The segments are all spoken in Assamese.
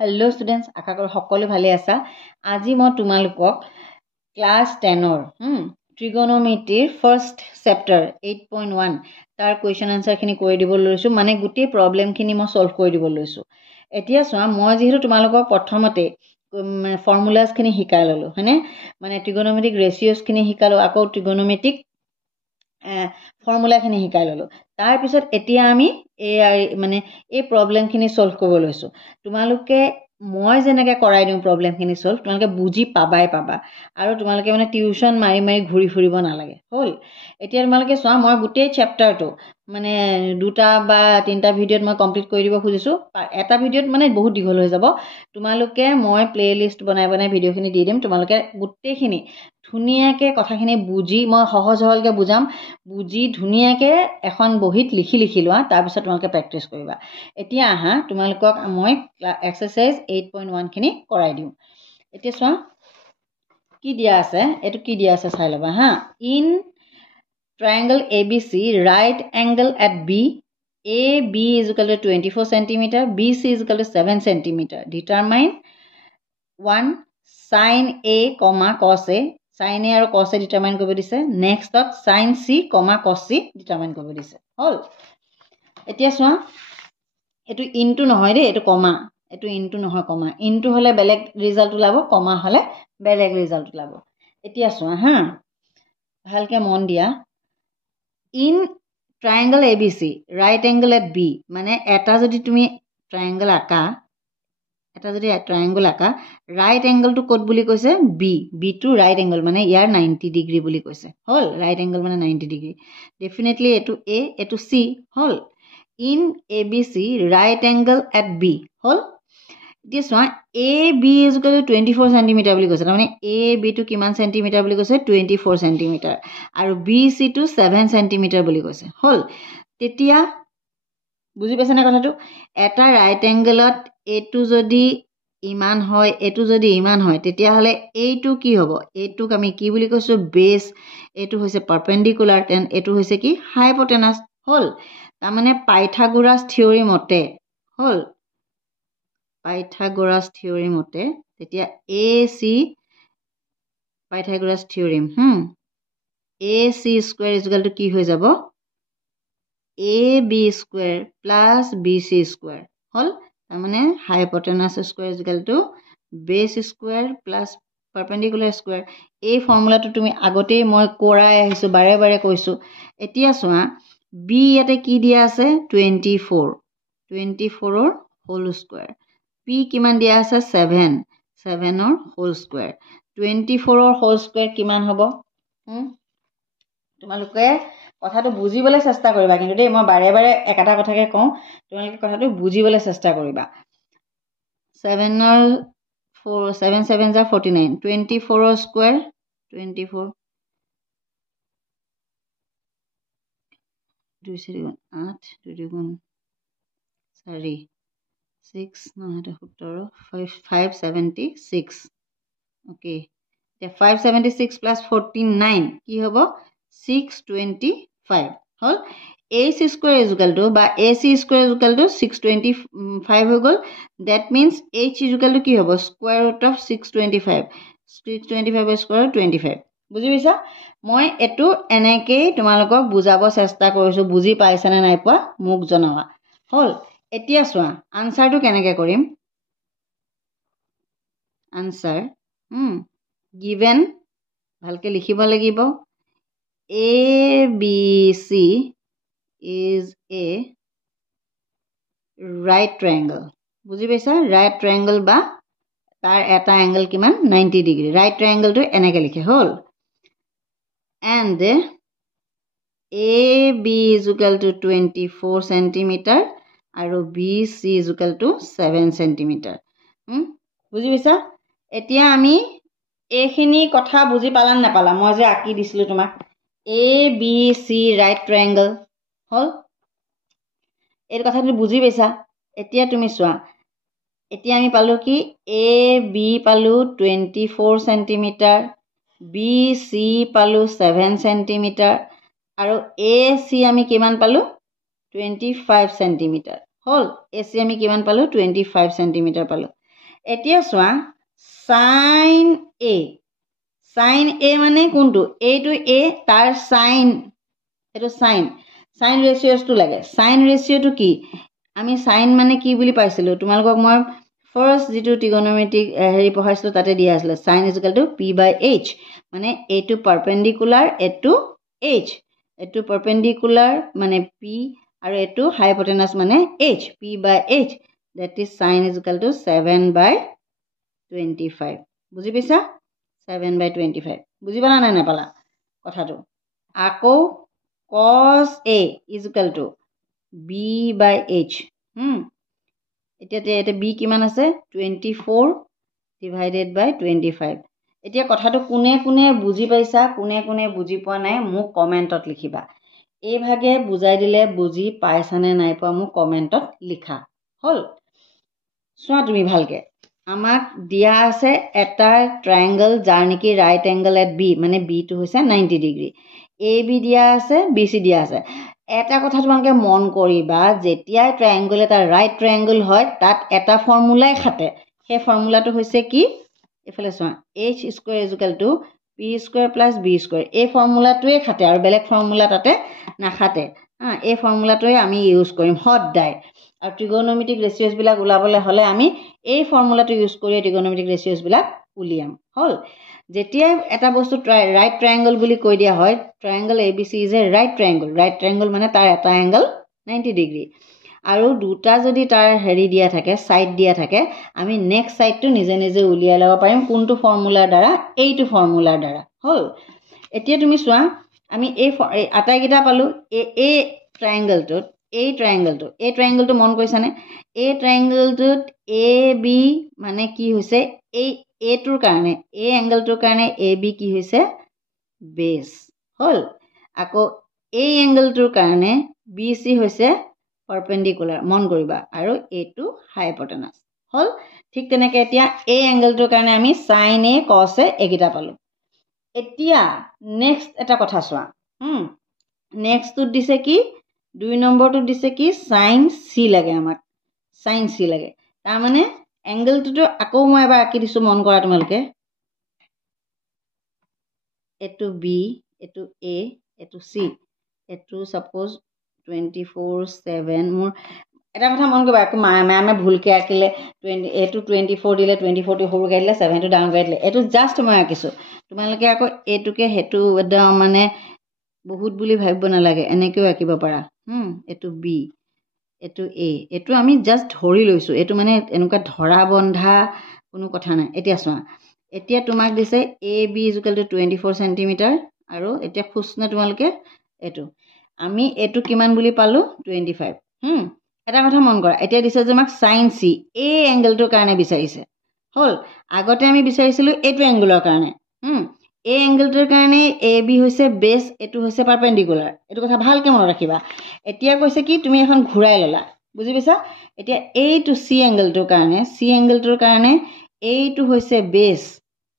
Hello students, আশা কৰো সকলো ভালে আছা। আজি মই তোমালোকক ক্লাস 10 trigonometry first chapter 8.1 তাৰ question answer খিনি কৰি দিব লৈছো, মানে গোটেই problem খিনি মই solve কৰি দিব লৈছো। এতিয়া চোৱা, মই যেহেতু তোমালোকক প্ৰথমতে formulas খিনি শিকাই ললো, হয়নে? মানে trigonometric ratios খিনি শিকালো, আকৌ trigonometric ফৰ্মুলা খিনি শিকাই ললো। তাৰ পিছত এতিয়া আমি মানে এই প্ৰবলেম খিনি সলভ কৰিব লৈছো। তোমালোকে মই যেনেকৈ কৰাই দিওঁ প্ৰবলেম খিনি সলভ, তোমালোকে বুজি পাবাই পাবা, আৰু তোমালোকে মানে টিউশন মাৰি মাৰি ঘূৰি ফুৰিব নালাগে। হ'ল, এতিয়া তোমালোকে চোৱা, মই গোটেই চেপ্টাৰটো মানে 2টা বা 3টা ভিডিঅ'ত মই কমপ্লিট কৰি দিব খুজিছো। এটা ভিডিঅ'ত মানে বহুত দীঘল হৈ যাব। তোমালোকে মই প্লে লিষ্ট বনাই বনাই ভিডিঅ'খিনি দি দিম, তোমালোকে গোটেইখিনি ধুনীয়াকৈ কথাখিনি বুজি, মই সহজ সৰলকৈ বুজাম, বুজি ধুনীয়াকৈ এখন বহীত লিখি লিখি লোৱা, তাৰপিছত তোমালোকে প্ৰেক্টিছ কৰিবা। এতিয়া আহা, তোমালোকক মই এক্সাৰচাইজ 8.1 খিনি কৰাই দিওঁ। এতিয়া চোৱা কি দিয়া আছে, এইটো কি দিয়া আছে চাই ল'বা হা। In triangle ABC, right angle at B, AB is equal to 24 centimeter, BC is equal to 7 centimeter. Determine 1 sin A, cos A. sin A আৰু cos A determine কৰিব দিছে। Next sin C, cos C determine কৰিব দিছে। হ'ল, এতিয়া চোৱা, এইটো ইনটু নহয় দেই, এইটো কমা। এইটো ইনটু নহয়, কমা। ইনটু হলে বেলেগ ৰিজাল্ট ওলাব, কমা হলে বেলেগ ৰিজাল্ট ওলাব। এতিয়া চোৱা হা, ভালকে মন দিয়া। In triangle ABC, right angle at B, মানে এটা যদি তুমি ট্ৰাইংগল আঁকা, ৰাইট এংগলটো ক'ত বুলি কৈছে? বি টু ৰাইট এংগল, মানে ইয়াৰ 90 ডিগ্ৰী বুলি কৈছে। হ'ল, ৰাইট এংগল মানে 90 ডিগ্ৰী। ডেফিনেটলি এইটো এ, এইটো চি। হ'ল, in ABC, right angle at B. হ'ল, এতিয়া চোৱা, A B is equal to 24 centimetre বুলি কৈছে। তাৰমানে এ বিটো কিমান চেণ্টিমিটাৰ বুলি কৈছে? 24 চেণ্টিমিটাৰ। আৰু বি চিটো 7 চেণ্টিমিটাৰ বুলি কৈছে। হ'ল, তেতিয়া বুজি পাইছেনে কথাটো? এটা ৰাইট এংগলত এইটো যদি ইমান হয়, এইটো যদি ইমান হয়, তেতিয়াহ'লে এইটো কি হ'ব? এইটোক আমি কি বুলি কৈছোঁ? বেছ। এইটো হৈছে পাৰপেণ্ডিকুলাৰ, টেন এইটো হৈছে কি? হাইপটেনাছ। হ'ল, তাৰমানে পাইথাগোৰাছ থিয়ৰী মতে, হ'ল, পাইথাগোৰাছ থিয়ৰী মতে, তেতিয়া A C, Pythagoras theorem, A C square is equal to কি হৈ যাব? A B square plus B C square. হ'ল, তাৰমানে hypotenuse square is equal to base square plus perpendicular square. এই ফৰ্মুলাটো তুমি আগতেই মই কৰাই আহিছোঁ, বাৰে বাৰে কৈছোঁ। এতিয়া চোৱা, বি ইয়াতে কি দিয়া আছে? 24, 24ৰ হোল স্কুৱেৰ। পি কিমান দিয়া আছে? 7, 7ৰ হোল স্কুৱেৰ। 24ৰ হোল স্কুৱেৰ কিমান হ'ব? তোমালোকে কথাটো বুজিবলৈ চেষ্টা কৰিবা কিন্তু দেই, মই বাৰে বাৰে একেটা কথাকে কওঁ, তোমালোকে কথাটো বুজিবলৈ চেষ্টা কৰিবা। 7ৰ 7 7 জাৰ 49, 24ৰ স্কুৱেৰ 24, 2 4 8, 2 4 4 6 9 17 576। অ'কে, এতিয়া 576 প্লাছ 49 কি হ'ব? 625। হ'ল, H square is equal to বা A C square is equal to 625 হৈ গ'ল। That means H is equal to কি হ'ব? Square root of 625। 625 স্কুৱেৰ 25। বুজি পাইছা? মই এইটো এনেকেই তোমালোকক বুজাব চেষ্টা কৰিছোঁ। বুজি পাইছানে নাই পোৱা মোক জনাবা। হ'ল, এতিয়া চোৱা, আনচাৰটো কেনেকৈ কৰিম। আনচাৰ গিভেন ভালকৈ লিখিব লাগিব। A B C is a right triangle. বুজি পাইছা? ৰাইট ট্ৰাইংগল বা তাৰ এটা এংগল কিমান? 90 ডিগ্ৰী। ৰাইট ট্ৰাইংগলটো এনেকৈ লিখে। হ'ল, and A B is equal to 24 centimetre আৰু B C is equal to 7 centimetre. বুজি পাইছা? এতিয়া আমি এইখিনি কথা বুজি পালা নাপালা? মই যে আঁকি দিছিলোঁ তোমাক, এ বি চি ৰাইট ট্ৰাইংগল। হ'ল, এই কথাটো বুজি পাইছা? এতিয়া তুমি চোৱা, এতিয়া আমি পালোঁ কি? এ বি পালোঁ 24 চেণ্টিমিটাৰ, বি চি পালোঁ 7 চেণ্টিমিটাৰ, আৰু এ চি আমি কিমান পালোঁ? 25 চেণ্টিমিটাৰ। হ'ল, এ চি আমি কিমান পালোঁ? 25 চেণ্টিমিটাৰ পালোঁ। এতিয়া চোৱা sin a মানে কোনটো এইটো a তাৰ sin এটো sin ৰেচিঅ'টো লাগে sin ৰেচিঅ'টো কি আমি sin মানে কি বুলি পাইছিলো তোমালোকক মই ফাৰ্স্ট যেটো ট্ৰিগনোমেট্ৰিক হেৰি পঢ়াইছিলো তাতে দিয়া আছিল sin p/h মানে এইটো পাৰপেন্ডিকুলাৰ এটো h এটো পাৰপেন্ডিকুলাৰ মানে p আৰু এটো হাইপোটেনাস মানে h p/h that is sin 7/25 বুজি পাইছা 7/25 বুজি পালা না নাপালা কথাটো আকৌ cos a b/h এতিয়া b কিমান আছে 24 divided by 25 এতিয়া কথাটো কোনে কোনে বুজি পাইছা কোনে কোনে বুজি পোৱা নাই মোক কমেন্টত লিখিবা এই ভাগে বুজাই দিলে বুজি পাইছানে নাই পোৱা মোক কমেন্টত লিখা হল চোৱা তুমি ভালকে আমাক দিয়া আছে এটা ট্ৰায়াঙ্গল যাৰ নেকি ৰাইট এংগল এট বি মানে বি টো হৈছে 90 ডিগ্ৰী এ বি দিয়া আছে বি সি দিয়া আছে এটা কথা তোমালোকে মন কৰিবা যেতিয়া ট্ৰায়াঙ্গল এটা ৰাইট ট্ৰায়াঙ্গল হয় তাত এটা ফৰ্মুলাই খাটে সেই ফৰ্মুলাটো হৈছে কি এফালে চোৱা h square p square + b square এই ফৰ্মুলাটোৱে খাটে আৰু বেলেগ ফৰ্মুলা তাতে নাখাটে এই ফৰ্মুলাটোৱে আমি ইউজ কৰিম সদায় আৰু ট্ৰিগনোমেট্ৰিক ৰেচিঅ'ছ বিলাক উলাবলৈ হলে আমি এই ফৰ্মুলাটো ইউজ কৰি ট্ৰিগনোমেট্ৰিক ৰেচিঅ'ছ বিলাক উলিয়াম হল যেতিয়া এটা বস্তু ৰাইট ট্ৰায়াঙ্গল বুলি কৈ দিয়া হয় ট্ৰায়াঙ্গল ABC ইজ এ ৰাইট ট্ৰায়াঙ্গল মানে তাৰ এটা এংগল 90 ডিগ্ৰী আৰু দুটা যদি তাৰ হেৰি দিয়া থাকে সাইড দিয়া থাকে আমি নেক্সট সাইডটো নিজে নিজে উলিয়াই লব পাৰিম কোনটো ফৰ্মুলাৰ দ্বাৰা এইটো ফৰ্মুলাৰ দ্বাৰা হল এতিয়া তুমি চোৱা আমি এই আটাইকেইটা পালো এই ট্ৰায়াঙ্গলটো মন কৰিছানে এই ট্ৰায়াঙ্গলটোত AB মানে কি হৈছে এই A টোৰ কাৰণে এই এংগলটোৰ কাৰণে AB কি হৈছে বেস হল আকৌ এই এংগলটোৰ কাৰণে BC হৈছে পাৰপেন্ডিকুলাৰ মন কৰিবা আৰু এইটো হাইপোটেনাস হল ঠিক তেনেকৈ এতিয়া এই এংগলটোৰ কাৰণে আমি sin A cos A এগিটা পালো এতিয়া নেক্সট এটা কথা চোৱা নেক্সটটো দিছে কি 2 নম্বৰটো দিছে কি sin C লাগে আমাক sin C লাগে তাৰ মানে এংগলটো আকৌ মই এবাৰ আঁকি দিছো মন কৰা তোমালকে এটো B এটো A এটো C এটো সাপোজ 24/7 মোৰ এটা কথা মন কৰিবা আকৌ আমি ভুলকে আঁকিলে 20 এটো 24 দিলে 24 টো সৰু গাইলে 7 টো ডাঙৰ গাইলে এটো জাস্ট মই আঁকিছো তোমালকে আকৌ এটোকে হেতু একদম মানে বহুত বুলি ভাবিব নালাগে এনেকেও আঁকিব পাৰা এটো B এটো A এটো আমি জাস্ট ধৰি লৈছো এটো মানে এনেকুৱা ধৰা বন্ধা কোনো কথা নাই এতিয়া চোৱা এতিয়া তোমাক দিছে AB = 24 cm আৰু এতিয়া খুচনা তোমালকে এটো আমি এটো কিমান বুলি পালো 25 এটা কথা মন কৰা এতিয়া দিছে যে আমাক sin C এই এংগলটোৰ কাৰণে বিচাৰিছে হল আগতে আমি বিচাৰিছিলো এটো এংগলৰ কাৰণে এই এংগলটোৰ কাৰণে AB হৈছে বেস এটো হৈছে পাৰপেন্ডিকুলাৰ এটো কথা ভালকে মনত ৰাখিবা এতিয়া কৈছে কি তুমি এখন ঘুৰাই ললা বুজি পাইছা এতিয়া এইটো C এংগলটোৰ কাৰণে এইটো হৈছে বেস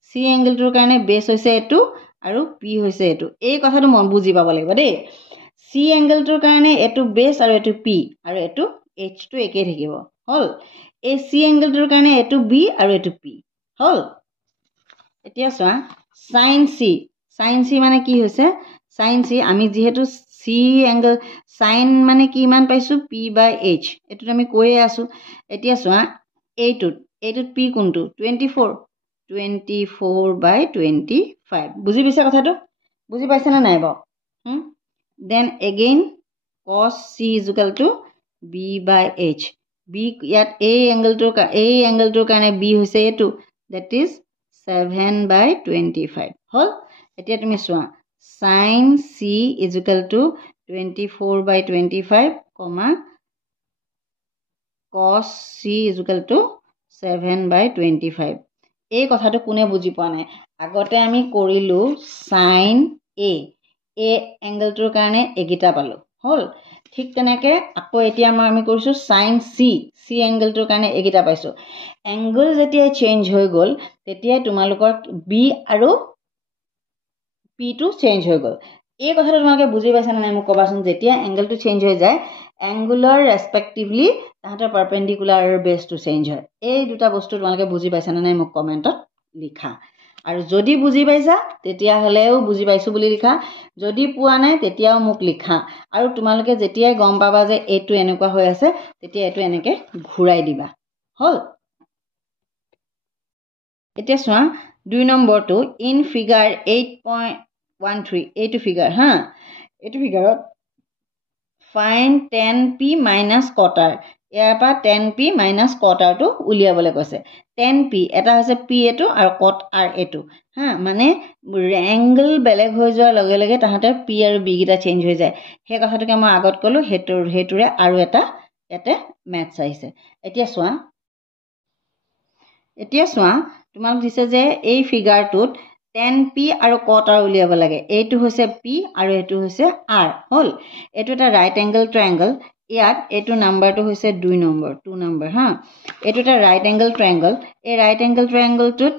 C এংগলটোৰ কাৰণে বেস হৈছে এটো আৰু P হৈছে এটো এই কথাটো মন বুজি পাব লাগিব দেই C এংগলটোৰ কাৰণে এটো বেস আৰু এটো P আৰু এটো H টো একে থাকিব হল এই C এংগলটোৰ কাৰণে এটো B আৰু এটো P হল এতিয়া চোৱা sin C মানে কি হৈছে sin C আমি যেহেতু C এংগল sin মানে কি মান পাইছো p/h এটো আমি কৈয়ে আছো এতিয়া চোৱা এইটোত P কোনটো 24/25 বুজি পাইছা কথাটো বুজি পাইছা না নাই বাও then again cos C = b/h b ইয়াত এই এংগলটোৰ কাৰণে b হৈছে এটো that is 7/25 হল এতিয়া তুমি চোৱা sin C = 24/25, cos C = 7/25 এই কথাটো কোনে বুজি পোৱা নাই আগতে আমি কৰিলো sin A এংগলটোৰ কাৰণে এগিটা পালো হল ঠিক তেনেকে আকৌ এতিয়া আমি কৰিছো sin C এংগলটোৰ কাৰণে এগিটা পাইছো এংগল যেতিয়া চেঞ্জ হৈ গল তেতিয়া তোমালোকৰ B আৰু P টো চেঞ্জ হৈ গল এই কথাটো তোমালোকে বুজি পাইছা না নাই মোক কবাচোন যেতিয়া এংগলটো চেঞ্জ হৈ যায় এংগুলাৰ ৰেসপেক্টিভলি তাহাঁতৰ পাৰপেণ্ডিকুলাৰ আৰু বেছটো চেঞ্জ হয় এই দুটা বস্তু তোমালোকে বুজি পাইছানে নাই মোক কমেণ্টত লিখা আৰু যদি বুজি পাইছা তেতিয়াহ'লেও বুজি পাইছোঁ বুলি লিখা যদি পোৱা নাই তেতিয়াও মোক লিখা আৰু তোমালোকে যেতিয়াই গম পাবা যে এইটো এনেকুৱা হৈ আছে তেতিয়া এইটো এনেকৈ ঘূৰাই দিবা হ'ল এতিয়া চোৱা 2 নম্বৰটো ইন ফিগাৰ 8.13 এইটো ফিগাৰ হা এইটো ফিগাৰত ফাইন 10p মাইনাছ কটাৰ ইয়াৰ পৰা 10p মাইনাছ কটাৰটো উলিয়াবলৈ কৈছে 10p এটা হৈছে p এইটো আৰু কট r এইটো হা মানে এংগল বেলেগ হৈ যোৱাৰ লগে লগে তাহাঁতৰ p আৰু b কেইটা চেঞ্জ হৈ যায় সেই কথাটোকে মই আগত ক'লোঁ সেইটোৰে আৰু এটা ইয়াতে মেথছ আহিছে এতিয়া চোৱা তোমাক দিছে যে এই ফিগাৰটোত 10p আৰু কট r উলিয়াব লাগে এইটো হৈছে p আৰু এইটো হৈছে r হ'ল এইটো এটা ৰাইট এংগল ট্ৰায়েংগল ইয়াত এইটো নাম্বাৰটো হৈছে 2 নম্বৰ হা এইটো এটা ৰাইট এংগল ট্ৰায়েংগল এই ৰাইট এংগল ট্ৰায়েংগলটোত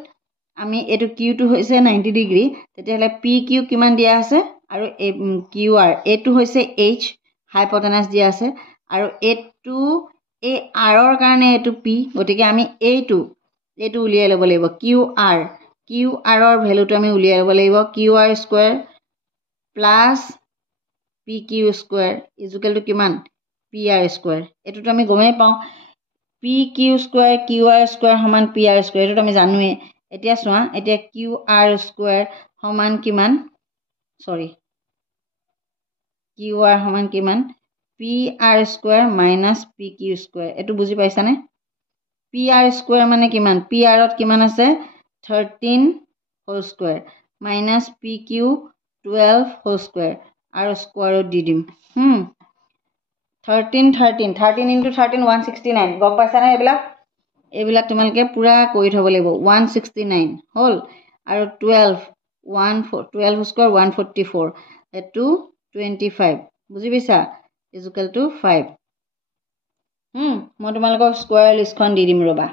আমি এইটো কিউটো হৈছে 90 ডিগ্ৰী তেতিয়াহ'লে পি কিউ কিমান দিয়া আছে আৰু কিউ আৰ এইটো হৈছে এইচ হাইপটেনাছ দিয়া আছে আৰু এইটো এই আৰৰ কাৰণে এইটো পি গতিকে আমি এইটো উলিয়াই ল'ব লাগিব কিউ আৰৰ ভেলুটো আমি উলিয়াই ল'ব লাগিব Q R square plus P Q square ইজুকেলটো কিমান পি আৰ স্কুৱেৰ এইটোতো আমি গমেই পাওঁ P Q square Q R square সমান পি আৰ স্কুৱেৰ এইটোতো আমি জানোৱেই এতিয়া চোৱা এতিয়া কিউ আৰ স্কুৱেৰ সমান কিমান কিউ আৰ সমান কিমান P R square minus P Q square এইটো বুজি পাইছানে পি আৰ স্কুৱেৰ মানে কিমান পি আৰত কিমান আছে 13 whole square minus P Q 12 whole square আৰু স্কুৱাৰত দি দিম 13 into 13 169 গম পাইছানে এইবিলাক তোমালোকে পুৰা কৰি থ'ব লাগিব 169 হ'ল আৰু 12 স্কুৱাৰ 144 এইটো 25 বুজি পাইছা ইজুকেল টু 5 মই তোমালোকক স্কুৱাৰ লিষ্টখন দি দিম ৰ'বা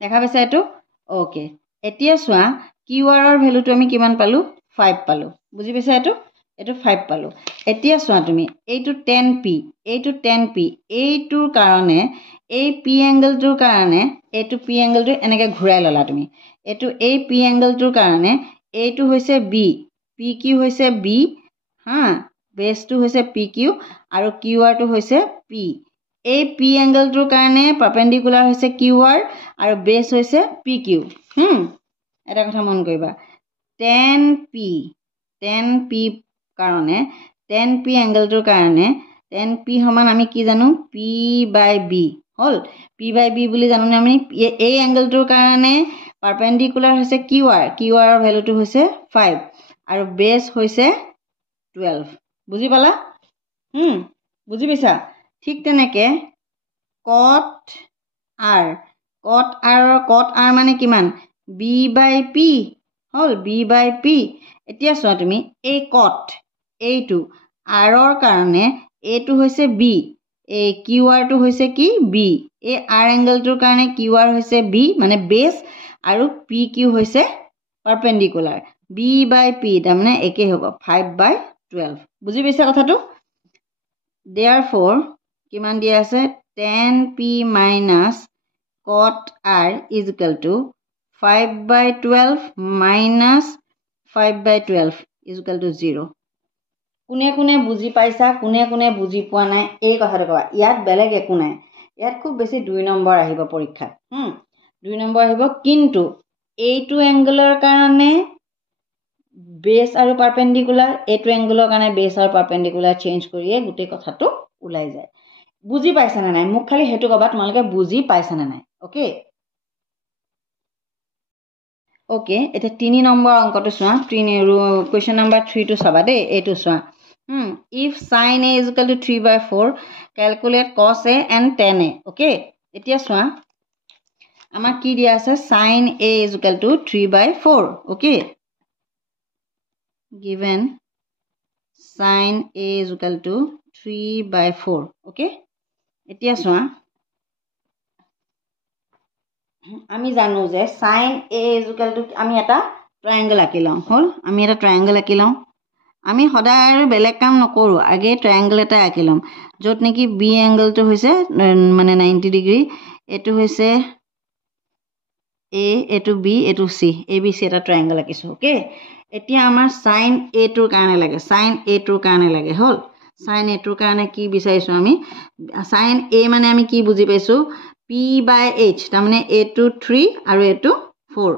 দেখা পাইছা এইটো অ'কে এতিয়া চোৱা কিউ আৰৰ ভেলুটো আমি কিমান পালোঁ 5 পালোঁ বুজি পাইছা এইটো 5 পালোঁ এতিয়া চোৱা তুমি এইটো 10p এইটোৰ কাৰণে এই পি এংগলটোৰ কাৰণে এইটো পি এংগলটো এনেকৈ ঘূৰাই ল'লা তুমি এইটো এই পি এংগলটোৰ কাৰণে এইটো হৈছে বি পি কিউ হৈছে বি হা বেছটো হৈছে পি কিউ আৰু কিউ আৰটো হৈছে পি এই পি এংগলটোৰ কাৰণে পাৰপেণ্ডিকুলাৰ হৈছে কিউ আৰ আৰু বেছ হৈছে পি কিউ এটা কথা মন কৰিবা 10p কাৰণে 10p এংগলটোৰ কাৰণে 10p সমান আমি কি জানো পি বাই বি হ'ল পি বাই বি বুলি জানোনে আমি এই এংগলটোৰ কাৰণে পাৰপেণ্ডিকুলাৰ হৈছে কিউ আৰৰ ভেলুটো হৈছে 5 আৰু বেছ হৈছে 12 বুজি পালা বুজি পাইছা ঠিক তেনেকৈ কট আৰ মানে কিমান বি বাই পি হ'ল বি বাই পি এতিয়া চোৱা তুমি এই এইটো আৰৰ কাৰণে এইটো হৈছে বি এই কিউ আৰটো হৈছে কি বি এই আৰ এংগলটোৰ কাৰণে কিউ আৰ হৈছে বি মানে বেছ আৰু পি কিউ হৈছে পাৰপেণ্ডিকুলাৰ বি বাই পি তাৰমানে একেই হ'ব 5/12 বুজি পাইছা কথাটো দেয়াৰফৰ কিমান দিয়া আছে 10p মাইনাছ কট R is equal two 5/12 minus 5/12 is equal two 0 কোনে বুজি পাইছা কোনে বুজি পোৱা নাই এই কথাটো ক'বা ইয়াত বেলেগ একো নাই ইয়াত খুব বেছি 2 নম্বৰ আহিব পৰীক্ষাত 2 নম্বৰ আহিব কিন্তু এইটো এংগলৰ কাৰণে বেছ আৰু পাৰপেণ্ডিকুলাৰ এইটো এংগলৰ কাৰণে বেছ আৰু পাৰপেণ্ডিকুলাৰ চেঞ্জ কৰিয়ে গোটেই কথাটো ওলাই যায় বুজি পাইছানে নাই মোক খালি সেইটো ক'বা তোমালোকে বুজি পাইছানে নাই অ'কে এতিয়া 3 নম্বৰ অংকটো চোৱা কুৱেশ্যন নম্বৰ 3টো চাবা দেই এইটো চোৱা if sin a is equal to 3/4 calculate cos a and tan a okay এতিয়া চোৱা আমাক কি দিয়া আছে sin a is equal to 3/4 okay given sin a is equal to 3/4 okay এতিয়া চোৱা আমি জানো যে sin a is equal to আমি এটা ট্ৰায়েংগল আঁকি লওঁ হ'ল আমি এটা ট্ৰায়েংগল আঁকি লওঁ আমি সদায় আৰু বেলেগ কাম নকৰোঁ আগে ট্ৰায়েংগল এটা আঁকি ল'ম য'ত নেকি বি এংগলটো হৈছে মানে 90 ডিগ্ৰী এইটো হৈছে এ এইটো বি এইটো চি এ বি চি এটা ট্ৰায়েংগল আঁকিছোঁ অ'কে এতিয়া আমাৰ সাইন এটোৰ কাৰণে লাগে সাইন এটোৰ কাৰণে লাগে হ'ল সাইন এটোৰ কাৰণে কি বিচাৰিছোঁ আমি সাইন এ মানে আমি কি বুজি পাইছোঁ পি বাই এইচ তাৰমানে এইটো 3 আৰু এইটো 4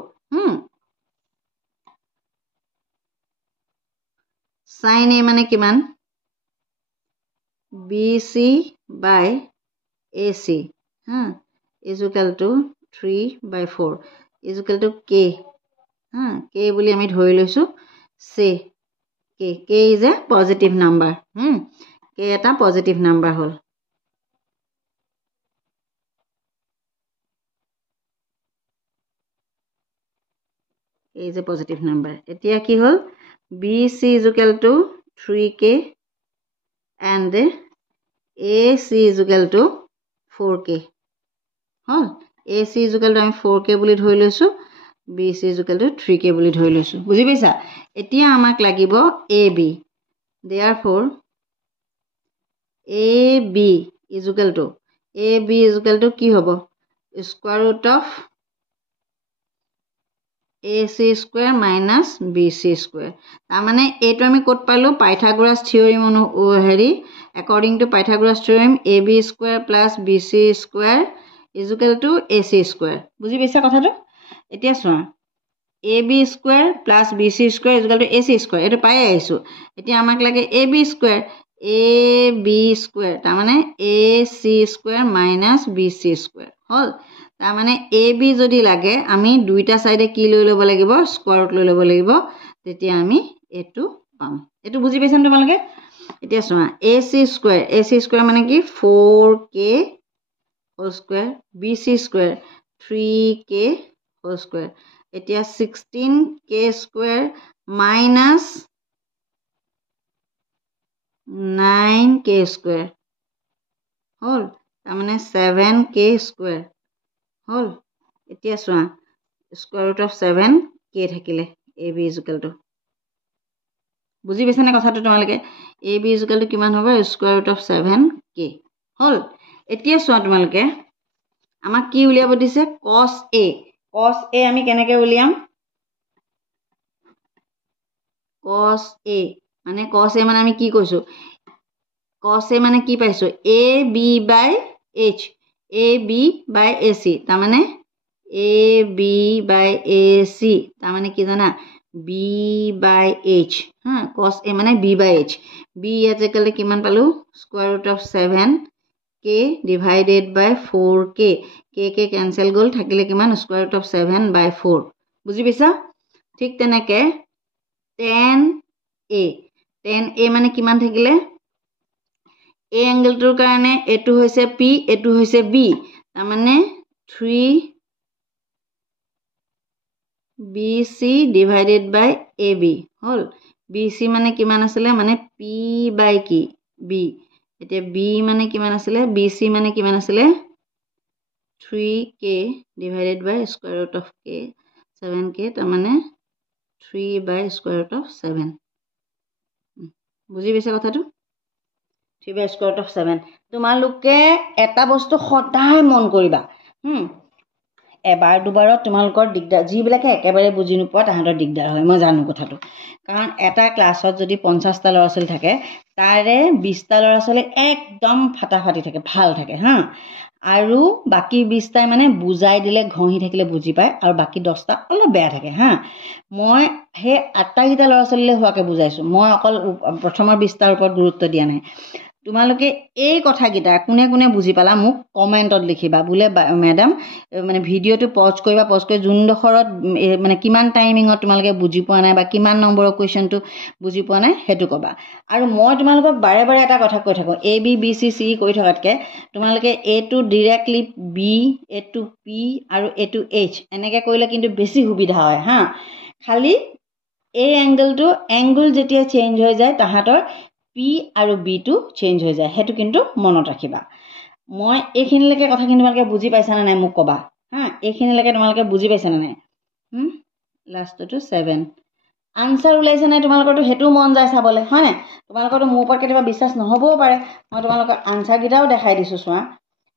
সাইন এ মানে কিমান B C by A C is equal to 3/4 is equal to K K বুলি আমি ধৰি লৈছোঁ say K is a positive number K এটা পজিটিভ নাম্বাৰ হ'ল is a positive number. এতিয়া কি হ'ল BC is equal to 3K and AC is equal to 4K. হ'ল AC is equal to আমি 4K বুলি ধৰি লৈছোঁ BC is equal to 3K বুলি ধৰি লৈছোঁ বুজি পাইছা এতিয়া আমাক লাগিব AB. Therefore AB is equal to কি হ'ব square root of AC square minus BC square. তাৰমানে এইটো আমি ক'ত পালোঁ পাইথাগোৰাছ থিওৰেম হেৰি according to Pythagoras theorem AB square plus BC square is equal to AC square. বুজি পাইছা কথাটো এতিয়া চোৱা AB square plus BC square is equal to AC square এইটো পাই আহিছোঁ এতিয়া আমাক লাগে AB square AB square তাৰমানে AC square minus BC square হ'ল তাৰমানে AB যদি লাগে আমি দুইটা সাইডে কি লৈ ল'ব লাগিব স্কয়াৰ ৰুট লৈ ল'ব লাগিব তেতিয়া আমি এটো পাম এটো বুজি পাইছানে তোমালোকে এতিয়া চোৱা AC square মানে কি 4K whole square BC square 3K whole square এতিয়া 16K square minus 9K square হ'ল তাৰমানে 7K square হ'ল এতিয়া চোৱা স্কয়াৰ ৰুট অফ 7K থাকিলে AB is equal to বুজি পাইছানে কথাটো তোমালোকে AB is equal to কিমান হ'ব স্কয়াৰ ৰুট অফ 7K হ'ল এতিয়া চোৱা তোমালোকে আমাক কি উলিয়াব দিছে cos A আমি কেনেকৈ উলিয়াম cos A মানে আমি কি কৈছোঁ cos A মানে কি পাইছোঁ AB by H AB by AC তাৰমানে AB by AC তাৰমানে কি জানা B by H cos A মানে B by H B ইয়াতে ক'লে কিমান পালো square root of 7K divided by 4K K cancel গ'ল থাকিলে কিমান square root of 7/4 বুজি পাইছা ঠিক তেনেকে tan A মানে কিমান থাকিলে A এংগলটোৰ কাৰণে এটো হৈছে P এটো হৈছে B তাৰমানে 3BC divided by AB হ'ল BC মানে কিমান আছিলে মানে P by কি B এতিয়া B মানে কিমান আছিলে BC মানে কিমান আছিলে 3K divided by square root of K 7K তাৰমানে 3 by square root of 7 বুজি পাইছা কথাটো 3 by square root of 7 তোমালোকে এটা বস্তু সদায় মন কৰিবা এবাৰ দুবাৰত তোমালোকৰ দিগদাৰ যিবিলাকে একেবাৰে বুজি নোপোৱা তাহাঁতৰ দিগদাৰ হয় মই জানো কথাটো কাৰণ এটা ক্লাছত যদি 50টা ল'ৰা ছোৱালী থাকে তাৰে 20টা ল'ৰা ছোৱালী একদম ফাটাফাটি থাকে ভাল থাকে আৰু বাকি 20টাই মানে বুজাই দিলে ঘঁহি থাকিলে বুজি পায় আৰু বাকি 10টা অলপ বেয়া থাকে মই হে 8টা গিটা ল'ৰা ছোৱালীলে হোৱাকে বুজাইছো মই অকল প্ৰথমৰ 20টাৰ ওপৰত গুৰুত্ব দিয়া নাই তোমালোকে এই কথাগিটা কোনে কোনে বুজি পালা মোক কমেন্টত লিখিবা বুলে ম্যাডাম মানে ভিডিওটো পজ কৰিবা পজ কৰি জুনডখৰত মানে কিমান টাইমিংত তোমালোকে বুজি পোৱা নাই বা কিমান নম্বৰৰ কোৱেশ্চনটো বুজি পোৱা নাই হেতু কবা আৰু মই তোমালোকক বাৰে বাৰে এটা কথা কৈ থাকো A B B C C কৈ থকাতকে তোমালোকে A to directly B A to P আৰু A টু H এনেকৈ কৰিলে কিন্তু বেছি সুবিধা হয় খালি এই এংগল যেতিয়া চেঞ্জ হৈ যায় তাহাঁতৰ P আৰু B টু চেঞ্জ হৈ যায় হেতু কিন্তু মনত ৰাখিবা মই এইখিনিলৈকে কথাখিনি তোমালোকে বুজি পাইছা না নাই মোক কবা এইখিনিলৈকে তোমালোকে বুজি পাইছা না নাই লাষ্টটো 7 আনসাৰ ওলাইছে নাই তোমালোকৰতো সেইটো মন যায় চাবলৈ হয় নাই তোমালোকৰতো মোৰ ওপৰত কেতিয়াবা বিশ্বাস নহ'বও পাৰে মই তোমালোকৰ আনসাৰকেইটাও দেখাই দিছোঁ চোৱা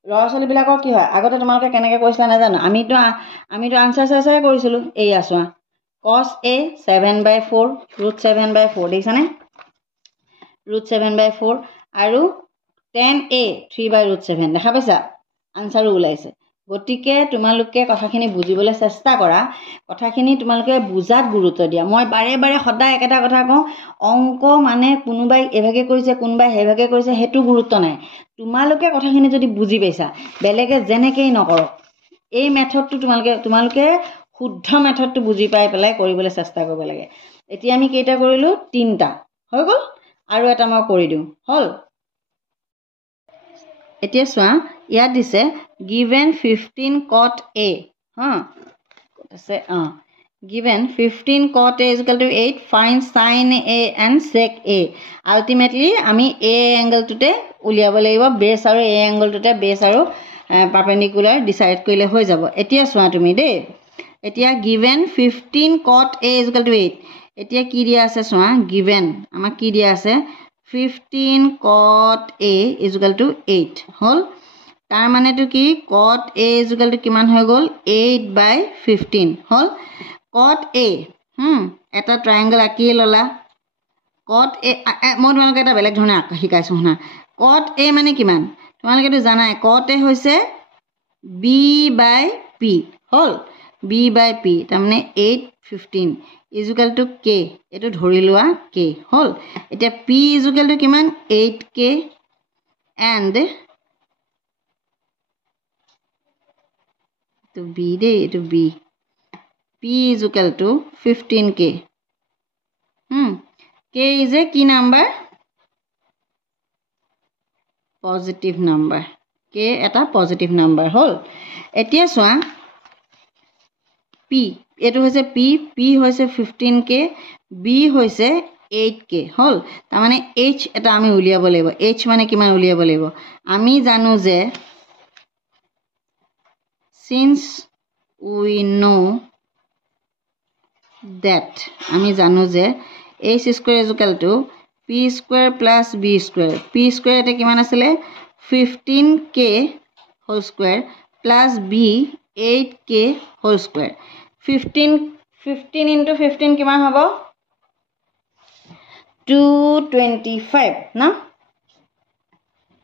ল'ৰা ছোৱালীবিলাকৰ কি হয় আগতে তোমালোকে কেনেকৈ কৰিছিলা নাজানো আমিতো আনসাৰ চাই কৰিছিলোঁ এইয়া চোৱা cos a 7/4 √7/4 দেখিছানে √7/4 আৰু tan a 3/√7 দেখা পাইছা আনসাৰো ওলাইছে গতিকে তোমালোকে কথাখিনি বুজিবলৈ চেষ্টা কৰা কথাখিনি তোমালোকে বুজাত গুৰুত্ব দিয়া মই বাৰে বাৰে সদায় একেটা কথা কওঁ অংক মানে কোনোবাই এভাগে কৰিছে কোনোবাই সেইভাগে কৰিছে সেইটো গুৰুত্ব নাই তোমালোকে কথাখিনি যদি বুজি পাইছা বেলেগে যেনেকেই নকৰক এই মেথডটো তোমালোকে শুদ্ধ মেথডটো বুজি পাই পেলাই কৰিবলৈ চেষ্টা কৰিব লাগে এতিয়া আমি কেইটা কৰিলোঁ 3টা হৈ গ'ল আৰু এটা মই কৰি দিওঁ হ'ল এতিয়া চোৱা ইয়াত দিছে given 15 cot a আছে given 15 cot a is equal to 8 find sin a and sec a ultimately আমি a এংগলটোতে উলিয়াব লাগিব বেস আৰু a এংগলটোতে বেস আৰু পাৰপেন্ডিকুলাৰ ডিসাইড কৰিলে হৈ যাব এতিয়া চোৱা তুমি দেই এতিয়া given 15 cot a is equal to 8 এতিয়া কি দিয়া আছে চোৱা given আমাক কি দিয়া আছে 15 cot a is equal to 8 হল তাৰ মানেটো কি cot a is equal to কিমান হৈ গল 8/15 হল cot a এটা ট্ৰায়াঙ্গল আঁকি ললা cot a মই তোমালোকে এটা বেলেগ ধৰণে শিকাইছো শুনা cot a মানে কিমান তোমালোকেটো জানাই cot a হৈছে b/p হল b/p তাৰ মানে 8/15 is equal to k এটো ধৰি লোৱা k হল এতিয়া p is equal to কিমান 8k and to b day to b p is equal to 15k k is a key number positive number k eta positive number hol etia soa p etu hoise p hoise 15k b hoise 8k hol ta mane h eta ami uliyabo laibo h mane kiman uliyabo laibo ami janu je since we know that ami janu je h square is equal to p square plus b square p square eta kiman asile 15k whole square plus b 8k whole square 15 into 15 kiman hobo 225 na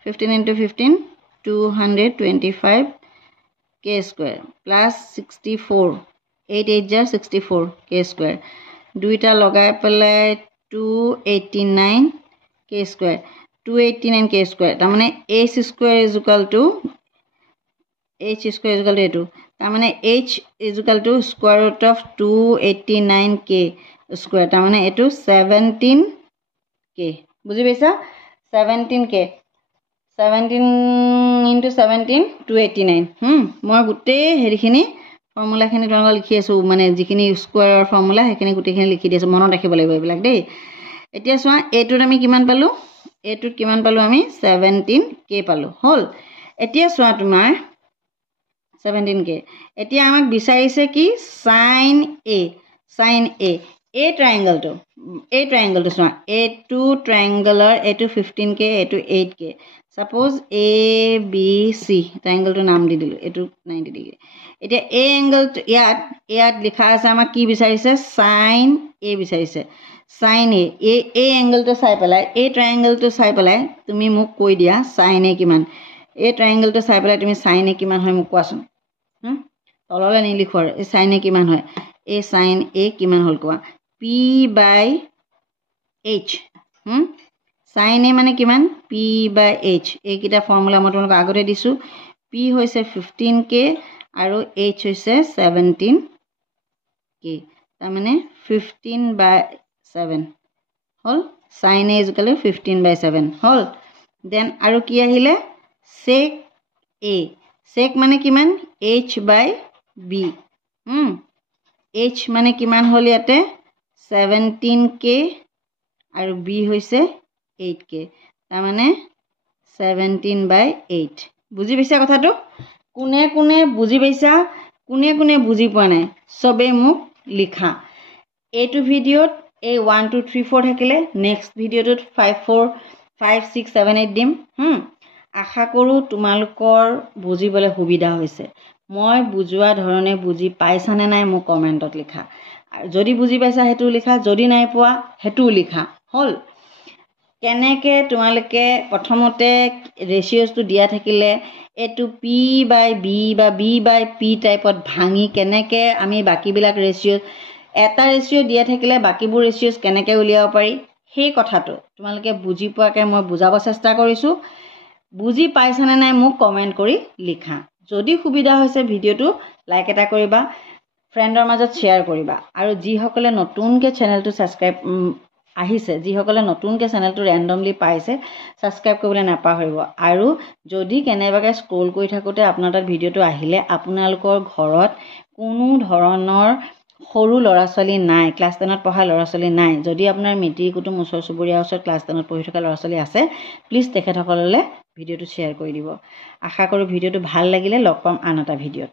15 into 15 225 k square plus 64 8 8 jar 64 k square duita logai pelai 289 k square 289 k square ta mane h square is equal to 2 ta mane h is equal to square root of 289 k square ta mane etu 17 k বুজি পাইছা 17 k 17 into 17 289 মই গুটে হেৰিখিনি ফৰ্মুলা খিনি তোমাক লিখি আছো মানে যিখিনি স্কয়াৰৰ ফৰ্মুলা হেখিনি গুটেখিনি লিখি দিছো মনত ৰাখিব লাগিব এইবিলাক দেই এতিয়া চোৱা এটোত আমি কিমান পালো এটোত কিমান পালো আমি 17k পালো হল এতিয়া চোৱা তোমাৰ 17k এতিয়া আমাক বিচাৰিছে কি sin a triangle to চোৱা a2 triangular a2 15k a2 8k suppose a b c triangle to নাম দি দিলো a2 90 degree এতিয়া a angle ইয়াত লিখা আছে আমাক কি বিচাৰিছে sin a বিচাৰিছে sin a angle to চাই পেলাই a triangle to চাই পেলাই তুমি মোক কৈ দিয়া sin a কিমান a triangle to চাই পেলাই তুমি sin a কিমান হয় মোক কোৱাচোন তললে নি লিখো আৰু sin a কিমান হয় a sin a কিমান হল কোৱা p by h sin a মানে কিমান p by h এই কিটা ফৰ্মুলা মই তোমাক আগতে দিছো p হৈছে 15k আৰু h হৈছে 17k তাৰ মানে 15 by 7 হল sin a is equal to 15 by 7 হল দেন আৰু কি আহিলে sec মানে কিমান h by b h মানে কিমান হল ইয়াতে 17k আৰু b হৈছে 8k তাৰ মানে 17 by 8 বুজি পাইছা কথাটো কোনে বুজি পাইছা কোনে বুজি পোৱা নাই সবে মোক লিখা এইটো ভিডিওত এই 1 2 3 4 থাকিলে নেক্সট ভিডিঅ'টোত 5 4 5 6 7 8 দিম আশা কৰোঁ তোমালোকৰ বুজিবলৈ সুবিধা হৈছে মই বুজোৱা ধৰণে বুজি পাইছানে নাই মোক কমেণ্টত লিখা যদি বুজি পাইছা সেইটো লিখা যদি নাই পোৱা সেইটোও লিখা হ'ল কেনেকৈ তোমালোকে প্ৰথমতে ৰেচিঅ'ছটো দিয়া থাকিলে এইটো পি বাই বি বা বি বাই পি টাইপত ভাঙি কেনেকৈ আমি বাকীবিলাক ৰেচিঅ' এটা ৰেচিঅ' দিয়া থাকিলে বাকীবোৰ ৰেচিঅ'ছ কেনেকৈ উলিয়াব পাৰি সেই কথাটো তোমালোকে বুজি পোৱাকৈ মই বুজাব চেষ্টা কৰিছোঁ বুজি পাইছানে নাই মোক কমেণ্ট কৰি লিখা যদি সুবিধা হৈছে ভিডিঅ'টো লাইক এটা কৰিবা ফ্ৰেণ্ডৰ মাজত শ্বেয়াৰ কৰিবা আৰু যিসকলে নতুনকৈ চেনেলটো ছাবস্ক্ৰাইব আহিছে যিসকলে নতুনকৈ চেনেলটো ৰেণ্ডমলি পাইছে ছাবস্ক্ৰাইব কৰিবলৈ নাপাহৰিব আৰু যদি কেনেবাকৈ স্ক্ৰল কৰি থাকোঁতে আপোনাৰ তাত ভিডিঅ'টো আহিলে আপোনালোকৰ ঘৰত কোনো ধৰণৰ সৰু ল'ৰা ছোৱালী নাই ক্লাছ 10ত পঢ়া ল'ৰা ছোৱালী নাই যদি আপোনাৰ মিতিৰ কুটুম ওচৰ চুবুৰীয়া ওচৰত ক্লাছ 10ত পঢ়ি থকা ল'ৰা ছোৱালী আছে প্লিজ তেখেতসকললৈ ভিডিঅ'টো শ্বেয়াৰ কৰি দিব আশা কৰোঁ ভিডিঅ'টো ভাল লাগিলে লগ পাম আন এটা ভিডিঅ'ত